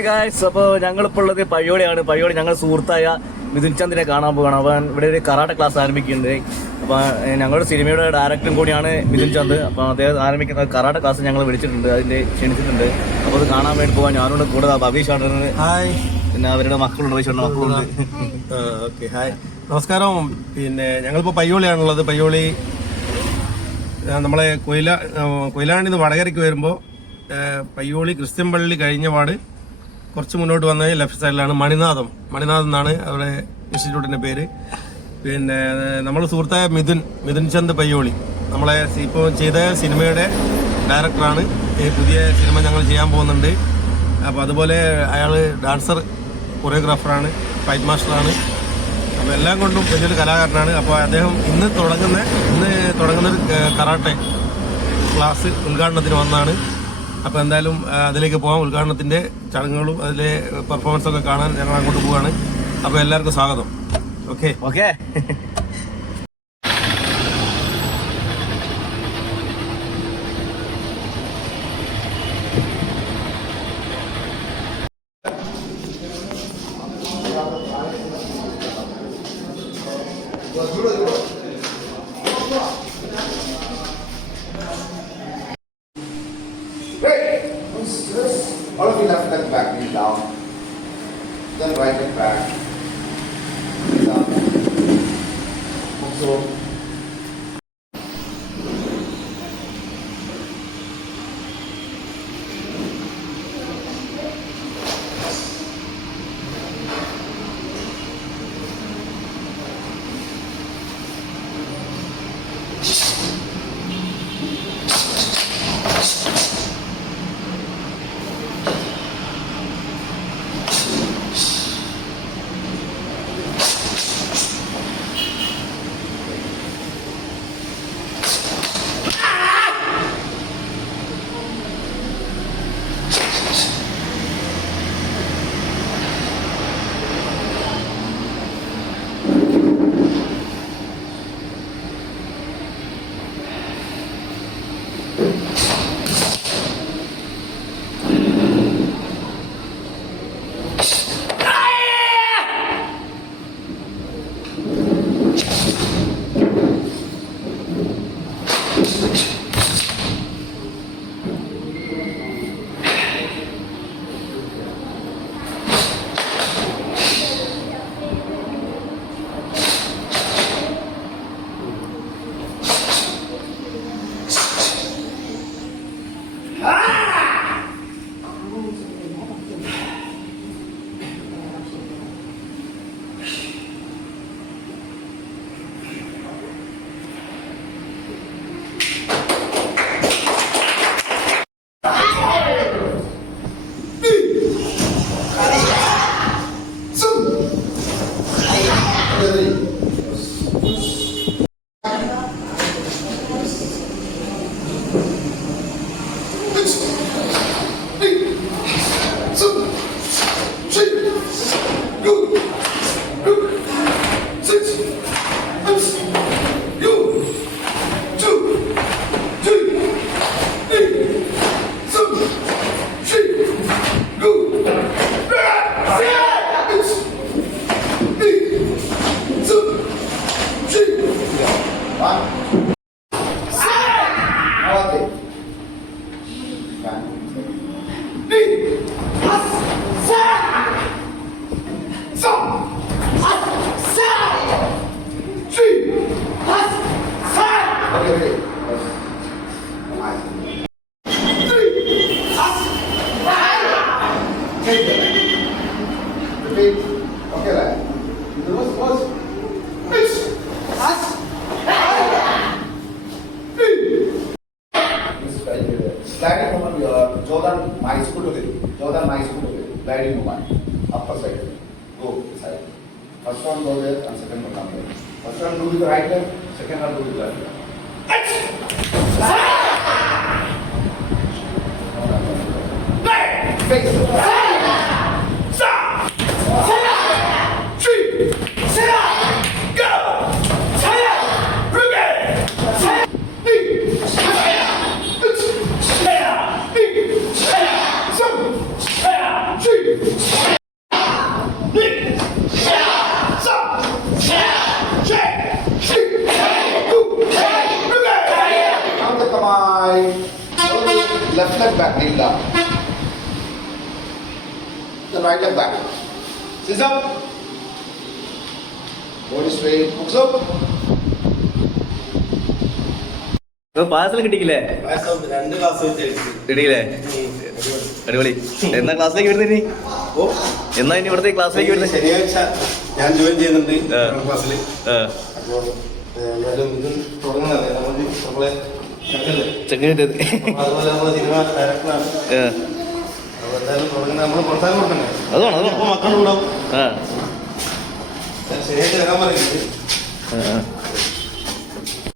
Guys, അപ്പോൾ ഞങ്ങളിപ്പോൾ ഉള്ളത് പയ്യോളിയാണ്. പയ്യോളി ഞങ്ങൾ സുഹൃത്തായ മിഥുൻ ചന്ദിനെ കാണാൻ പോവുകയാണ്. അപ്പോൾ ഇവിടെ ഒരു കറാട്ട ക്ലാസ് ആരംഭിക്കുന്നുണ്ട്. അപ്പോൾ ഞങ്ങളുടെ സിനിമയുടെ ഡയറക്ടറും കൂടിയാണ് മിഥുൻ ചന്ദ്. അപ്പോൾ അദ്ദേഹം ആരംഭിക്കുന്ന കറാട്ട ക്ലാസ് ഞങ്ങൾ വിളിച്ചിട്ടുണ്ട്, അതിൻ്റെ ക്ഷണിച്ചിട്ടുണ്ട്. അപ്പോൾ അത് കാണാൻ വേണ്ടി പോകാൻ ഞാനോട് കൂടെ ഭവീഷ് ആണ്. ഹായ്. പിന്നെ അവരുടെ മക്കളുണ്ട്, ഭവീഷുണ്ട് മക്കളുണ്ട്. ഓക്കെ, ഹായ്, നമസ്കാരം. പിന്നെ ഞങ്ങളിപ്പോൾ പയ്യോളിയാണുള്ളത്. പയ്യോളി നമ്മളെ കൊയിലാണ്ടിൽ നിന്ന് വടകരയ്ക്ക് വരുമ്പോൾ പയ്യോളി ക്രിസ്ത്യൻ പള്ളി കഴിഞ്ഞ പാട് കുറച്ച് മുന്നോട്ട് വന്ന ലെഫ്റ്റ് സൈഡിലാണ് മണിനാഥം എന്നാണ് അവരുടെ ഇൻസ്റ്റിറ്റ്യൂട്ടിന്റെ പേര്. പിന്നെ നമ്മൾ സുഹൃത്തായ മിഥുൻ ചന്ദ് പയ്യോളി നമ്മളെ ഇപ്പോൾ ചെയ്ത സിനിമയുടെ ഡയറക്ടറാണ്. ഈ പുതിയ സിനിമ ഞങ്ങൾ ചെയ്യാൻ പോകുന്നുണ്ട്. അപ്പോൾ അതുപോലെ അയാൾ ഡാൻസർ, കൊറിയോഗ്രാഫറാണ്, ഫൈറ്റ് മാസ്റ്ററാണ്. അപ്പോൾ എല്ലാം കൊണ്ടും വലിയൊരു കലാകാരനാണ്. അപ്പോൾ അദ്ദേഹം ഇന്ന് തുടങ്ങുന്ന ഒരു കറാട്ടെ ക്ലാസ് ഉദ്ഘാടനത്തിന് വന്നാണ്. അപ്പോൾ എന്തായാലും അതിലേക്ക് പോകാം. ഉദ്ഘാടനത്തിന്റെ ചടങ്ങുകളും അതിലെ പെർഫോമൻസ് ഒക്കെ കാണാൻ ഞങ്ങൾ അങ്ങോട്ട് പോവാണ്. അപ്പോൾ എല്ലാവർക്കും സ്വാഗതം. Okay. All of you left leg back, knee down. Then right leg back. Down. So. Sliding movement, Jordan, my school to sliding movement, upper side, go side. First one go there and second one come there. First one do with the right leg, second one do with the left leg. Face. Three. Now the command. Left leg back, kneel down. The right leg back. Sit up. Body straight. Hooks up. പായസം കിട്ടിയില്ലേ? പായസം 2 glass വെച്ച് കഴിച്ചു. കിട്ടിയില്ലേ? അടിപൊളി. എന്നാ ക്ലാസ്സിലേക്ക് വരുന്നത് ഇനി? ഓ, എന്നാ ഇനി ഇവിടുത്തെ ക്ലാസ്സിലേക്ക് വരുന്നത്? ശനിയാഴ്ച ഞാൻ ജോയിൻ ചെയ്യുന്നുണ്ട് ക്ലാസ്സിൽ. അപ്പോൾ എന്തായാലും ഇത് തുടങ്ങുന്നതല്ലേ നമുക്ക് നമ്മളെ ഞങ്ങളല്ലേ ചെങ്ങനത് അതുപോലെ നമ്മളെ സിനിമ ഡയറക്ടറാണ്. അപ്പോൾ എന്തായാലും തുടങ്ങുന്ന നമ്മൾ പ്രോത്സാഹനം കൊടുക്കണ്ടേ? അതുമാണ് അപ്പോൾ മക്കളുണ്ടാവും. ആ ശനിയാഴ്ച വരാൻ പറയുന്നത്.